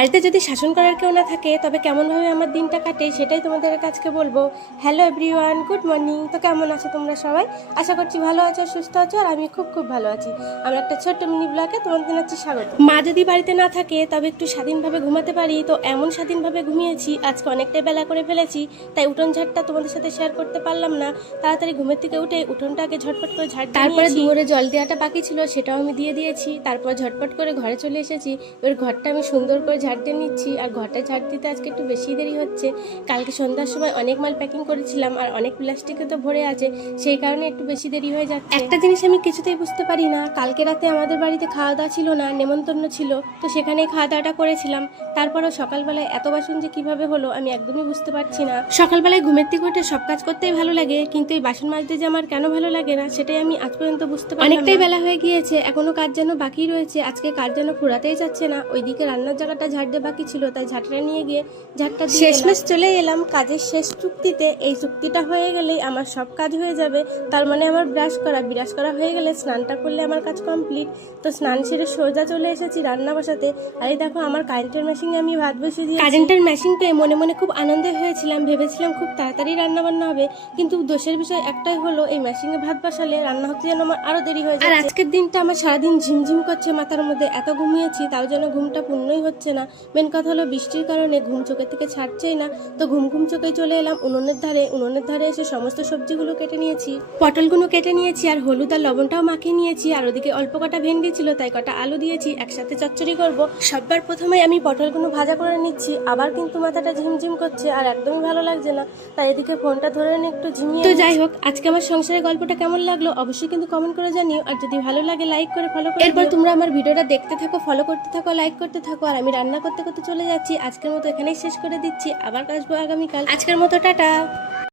বাড়িতে যদি শাসন করার কেউ না থাকে তবে কেমনভাবে আমার দিনটা কাটে সেটাই তোমাদের কাছে বলবো। Hello everyone, good morning. তো কেমন আছো তোমরা সবাই? আশা করছি ভালো আছো, সুস্থ আছো, আর আমি খুব খুব ভালো আছি। আমরা একটা ছোট্ট মিনি ব্লগে তোমাদের জানাচ্ছি স্বাগত। মা যদি বাড়িতে না থাকে তবে একটু স্বাধীনভাবে ঘুমাতে পারি, তো এমন স্বাধীনভাবে ঘুমিয়েছি আজকে অনেকটাই বেলা করে ফেলেছি, তাই উঠোন ঝাড়টা তোমাদের সাথে শেয়ার করতে পারলাম না। তাড়াতাড়ি ঘুমের থেকে উঠে উঠোনটা আগে ঝটপট করে ঝাড়, তারপরে দুয়ারে জল দেওয়াটা বাকি ছিল সেটাও আমি দিয়ে দিয়েছি। তারপর ঝটপট করে ঘরে চলে এসেছি। এবার ঘরটা আমি সুন্দর করে ঝাড় দিয়ে নিচ্ছি, আর ঘরটা ঝাড় দিতে আজকে একটু বেশি দেরি হচ্ছে। কালকে সন্ধ্যার সময় অনেক মাল প্যাকিং করেছিলাম আর অনেক প্লাস্টিকে তো ভরে আছে, সেই কারণে একটু বেশি দেরি হয়ে যাচ্ছে। একটা জিনিস আমি কিছুতেই বুঝতে পারি না, কালকে রাতে আমাদের বাড়িতে খাওয়া দাওয়া ছিল না, নেমন্তন্ন ছিল, তো সেখানেই খাওয়া দাওয়াটা করেছিলাম। তারপরেও সকালবেলায় এত বাসন যে কিভাবে হলো আমি একদমই বুঝতে পারছি না। সকালবেলায় ঘুমের থেকে উঠে সব কাজ করতেই ভালো লাগে, কিন্তু এই বাসন মাজতে যে আমার কেন ভালো লাগে না সেটাই আমি আজ পর্যন্ত বুঝতে পারি। অনেকটাই বেলা হয়ে গিয়েছে, এখনো কাজ যেন বাকি রয়েছে, আজকে কাজ যেন ফুরাতেই যাচ্ছে না। ওইদিকে রান্নার জায়গাটা ঝাড় দিয়ে বাকি ছিল, তাই ঝাড়টা নিয়ে গিয়ে ঝাড়টা দিয়ে শেষমেশ চলে এলাম কাজের শেষ চুক্তিতে। এই চুক্তিটা হয়ে গেলেই আমার সব কাজ হয়ে যাবে। তার মানে আমার ব্রাশ করা হয়ে গেলে স্নানটা করলে আমার কাজ কমপ্লিট। তো স্নান সেরে সোজা চলে এসেছি রান্না বসাতে। আর এই দেখো আমার কারেন্টের মেশিনে আমি ভাত বসিয়ে দিয়েছি। কারেন্টের মেশিন পেয়ে মনে মনে খুব আনন্দে হয়েছিলাম, ভেবেছিলাম খুব তাড়াতাড়ি রান্না বান্না হবে, কিন্তু দোষের বিষয় একটাই হলো এই মেশিনে ভাত বসালে রান্না হতে যেন আমার আরো দেরি হয়ে যায়। আর আজকের দিনটা আমার সারাদিন ঝিমঝিম করছে মাথার মধ্যে, এত ঘুমিয়েছি তাও যেন ঘুমটা পূর্ণই হচ্ছে না। মেন কথা হলো বৃষ্টির কারণে ঘুম চোখের থেকে ছাড়ছেই না। তো ঘুম চোখে চলে এলাম উনুনের ধারে এসে সমস্ত সবজিগুলো কেটে নিয়েছি, পটলগুলো কেটে নিয়েছি, আর হলুদ আর লবণটাও মাখিয়ে নিয়েছি। আর ওদিকে অল্প কটা ভেন্ডি ছিল তাই কটা আলু দিয়েছি, একসাথে চচ্চড়ি করব। সববার প্রথমে আমি পটলগুলো ভাজা করে নিচ্ছি, আবার কিন্তু মাথাটা ঝিমঝিম করছে আর একদমই ভালো লাগছে না, তাই এদিকে ফোনটা ধরে নিয়ে একটু ঝিমিয়ে। তো যাই হোক, আজকে আমার সংসারের গল্পটা কেমন লাগলো অবশ্যই কিন্তু কমেন্ট করে জানিও, আর যদি ভালো লাগে লাইক করে ফলো করে। এরপর তোমরা আমার ভিডিওটা দেখতে থাকো, ফলো করতে থাকো, লাইক করতে থাকো, আর আমি রান্না করতে করতে চলে যাচ্ছি। আজকের মতো এখানেই শেষ করে দিচ্ছি, আবার আসবো আগামীকাল। আজকের মতো টাটা।